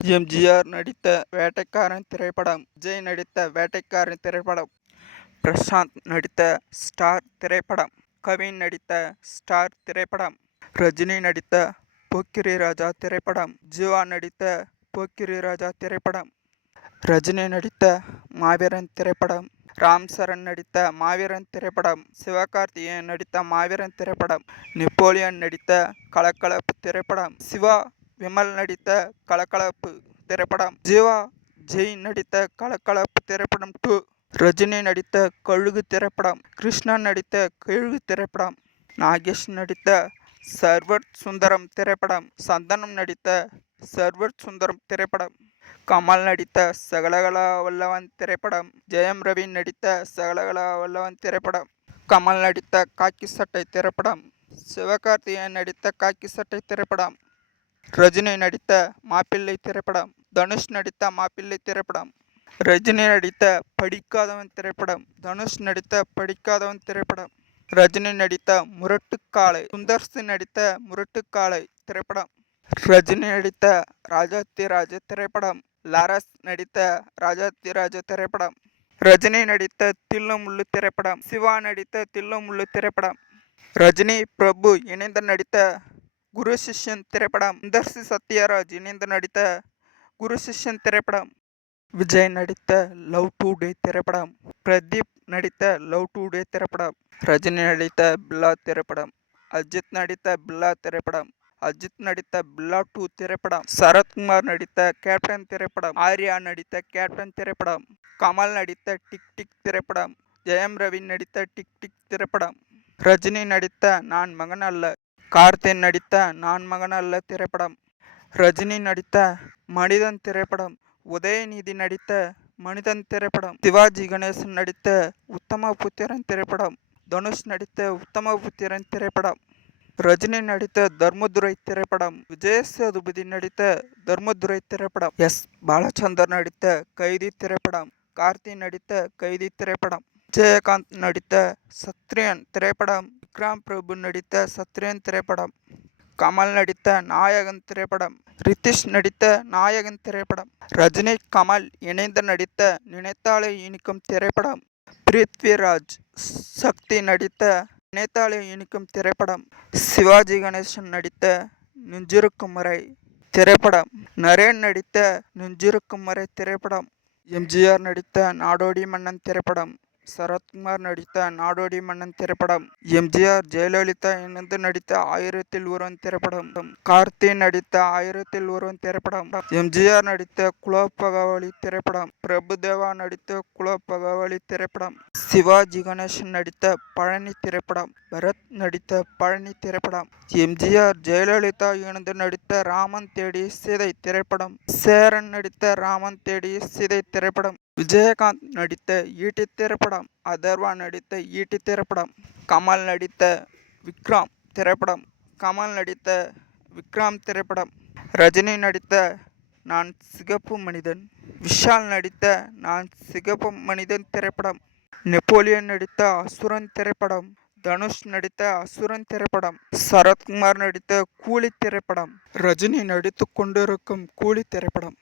எம்ஜிஆர் நடித்த வேட்டைக்காரன் திரைப்படம், விஜய் நடித்த வேட்டைக்காரன் திரைப்படம், பிரசாந்த் நடித்த ஸ்டார் திரைப்படம், கவின் நடித்த ஸ்டார் திரைப்படம், ரஜினி நடித்த போக்கிரி ராஜா திரைப்படம், ஜீவா நடித்த போக்கிரி ராஜா திரைப்படம், ரஜினி நடித்த மாவீரன் திரைப்படம், ராம் சரண் நடித்த மாவீரன் திரைப்படம், சிவகார்த்திகேயன் நடித்த மாவீரன் திரைப்படம், நெப்போலியன் நடித்த கலகலப்பு திரைப்படம், சிவா விமல் நடித்த கலகலப்பு திரைப்படம், ஜீவா ஜெய் நடித்த கலகலப்பு திரைப்படம் 2, ரஜினி நடித்த கழுகு திரைப்படம், கிருஷ்ணன் நடித்த கழுகு திரைப்படம், நாகேஷ் நடித்த சர்வர் சுந்தரம் திரைப்படம், சந்தனம் நடித்த சர்வர் சுந்தரம் திரைப்படம், கமல் நடித்த சகலகலா வல்லவன் திரைப்படம், ஜெயம் ரவி நடித்த சகலகலா வல்லவன் திரைப்படம், கமல் நடித்த காக்கி சட்டை திரைப்படம், சிவகார்த்திகேயன் நடித்த காக்கி சட்டை திரைப்படம், ரஜினி நடித்த மாப்பிள்ளை திரைப்படம், தனுஷ் நடித்த மாப்பிள்ளை திரைப்படம், ரஜினி நடித்த படிக்காதவன் திரைப்படம், தனுஷ் நடித்த படிக்காதவன் திரைப்படம், ரஜினி நடித்த முரட்டுக்காலை, சுந்தர்சி நடித்த முரட்டுக்காலை திரைப்படம், ரஜினி நடித்த ராஜாத்தி ராஜ திரைப்படம், லாரஸ் நடித்த ராஜாத்தி ராஜ திரைப்படம், ரஜினி நடித்த தில்லுமுள்ளு திரைப்படம், சிவா நடித்த தில்லுமுள்ளு திரைப்படம், ரஜினி பிரபு இணைந்து நடித்த குரு சிஷ்யன் திரைப்படம், சுந்தர்சி சத்யராஜ் இணைந்து நடித்த குரு சிஷ்யன் திரைப்படம், விஜய் நடித்த லவ் டுடே திரைப்படம், பிரதீப் நடித்த லவ் டுடே திரைப்படம், ரஜினி நடித்த பில்லா திரைப்படம், அஜித் நடித்த பில்லா திரைப்படம், அஜித் நடித்த பில்லா 2 திரைப்படம், சரத்குமார் நடித்த கேப்டன் திரைப்படம், ஆர்யா நடித்த கேப்டன் திரைப்படம், கமல் நடித்த டிக் டிக் திரைப்படம், ஜெயம் ரவி நடித்த டிக் டிக் திரைப்படம், ரஜினி நடித்த நான் மகன் அல்ல, கார்த்திக் நடித்த நான் மகன் அல்ல திரைப்படம், ரஜினி நடித்த மனிதன் திரைப்படம், உதயநிதி நடித்த மனிதன் திரைப்படம், சிவாஜி கணேசன் நடித்த உத்தமபுத்திரன் திரைப்படம், தனுஷ் நடித்த உத்தமபுத்திரன் திரைப்படம், ரஜினி நடித்த தர்மதுரை திரைப்படம், விஜய் சேதுபதி நடித்த தர்மதுரை திரைப்படம், எஸ் பாலச்சந்தர் நடித்த கைதி திரைப்படம், கார்த்தி நடித்த கைதி திரைப்படம், விஜயகாந்த் நடித்த சத்ரியன் திரைப்படம், விக்ரம் பிரபு நடித்த சத்ரியன் திரைப்படம், கமல் நடித்த நாயகன் திரைப்படம், ரித்திஷ் நடித்த நாயகன் திரைப்படம், ரஜினி கமல் இணைந்து நடித்த நினைத்தாலே இனிக்கும் திரைப்படம், பிருத்விராஜ் சக்தி நடித்த நினைத்தாலே இனிக்கும் திரைப்படம், சிவாஜி கணேசன் நடித்த நெஞ்சிருக்கும் வரை திரைப்படம், நரேன் நடித்த நெஞ்சிருக்கும் வரை திரைப்படம், எம்ஜிஆர் நடித்த நாடோடி மன்னன் திரைப்படம், சரத்குமார் நடித்த நாடோடி மன்னன் திரைப்படம், எம்ஜிஆர் ஜெயலலிதா இணைந்து நடித்த 1000ல் ஒருவன் திரைப்படம், கார்த்தி நடித்த 1000ல் ஒருவன் திரைப்படம், எம்ஜிஆர் நடித்த குலோப்பகாவலி திரைப்படம், பிரபுதேவா நடித்த குலோப்பகாவலி திரைப்படம், சிவாஜி கணேசன் நடித்த பழனி திரைப்படம், பரத் நடித்த பழனி திரைப்படம், எம்ஜிஆர் ஜெயலலிதா இணைந்து நடித்த ராமன் தேடி சீதை திரைப்படம், சேரன் நடித்த ராமன் தேடி சீதை திரைப்படம், விஜயகாந்த் நடித்த ஈட்டி திரைப்படம், அதர்வா நடித்த ஈட்டி திரைப்படம், கமல் நடித்த விக்ரம் திரைப்படம், கமல் நடித்த விக்ரம் திரைப்படம், ரஜினி நடித்த நான் சிகப்பு மனிதன், விஷால் நடித்த நான் சிகப்பு மனிதன் திரைப்படம், நெப்போலியன் நடித்த அசுரன் திரைப்படம், தனுஷ் நடித்த அசுரன் திரைப்படம், சரத்குமார் நடித்த கூலி திரைப்படம், ரஜினி நடித்து கொண்டிருக்கும் கூலி திரைப்படம்.